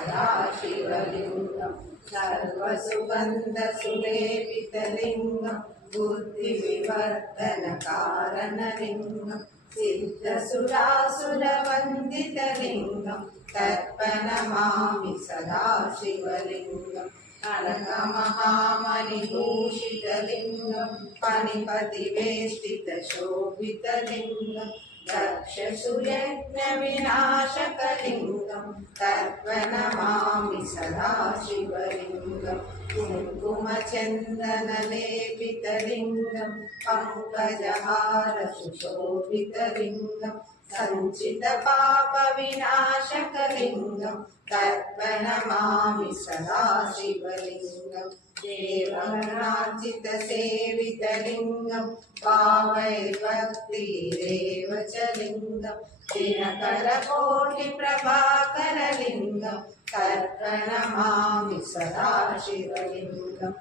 सदाशिवलिङ्गं सर्वसुगन्धसुलेपितलिङ्गं बुद्धिविवर्धनकारणलिङ्गं सिद्धसुरासुरवन्दितलिङ्गं तर्पणमामि सदाशिवलिङ्गम् कनकमहामणिभूषितलिङ्गं फणिपतिवेष्टितशोभितलिङ्गं दक्षसुयज्ञविनाशकलिङ्गं तर्पणमामि सदाशिवलिङ्गम् कुङ्कुमचन्दनलेपितलिङ्गं पङ्कजहारसुशोभितलिङ्गं सञ्चितपापविनाशकलिङ्गं तर्पणमामि सदाशिवलिङ्गम् देवगणार्चितसेवितलिङ्गं भावैर्भक्तिरेव च लिङ्गं दिनकरकोटिप्रभाकरलिङ्गं तर्पणमामि सदाशिवलिङ्गम्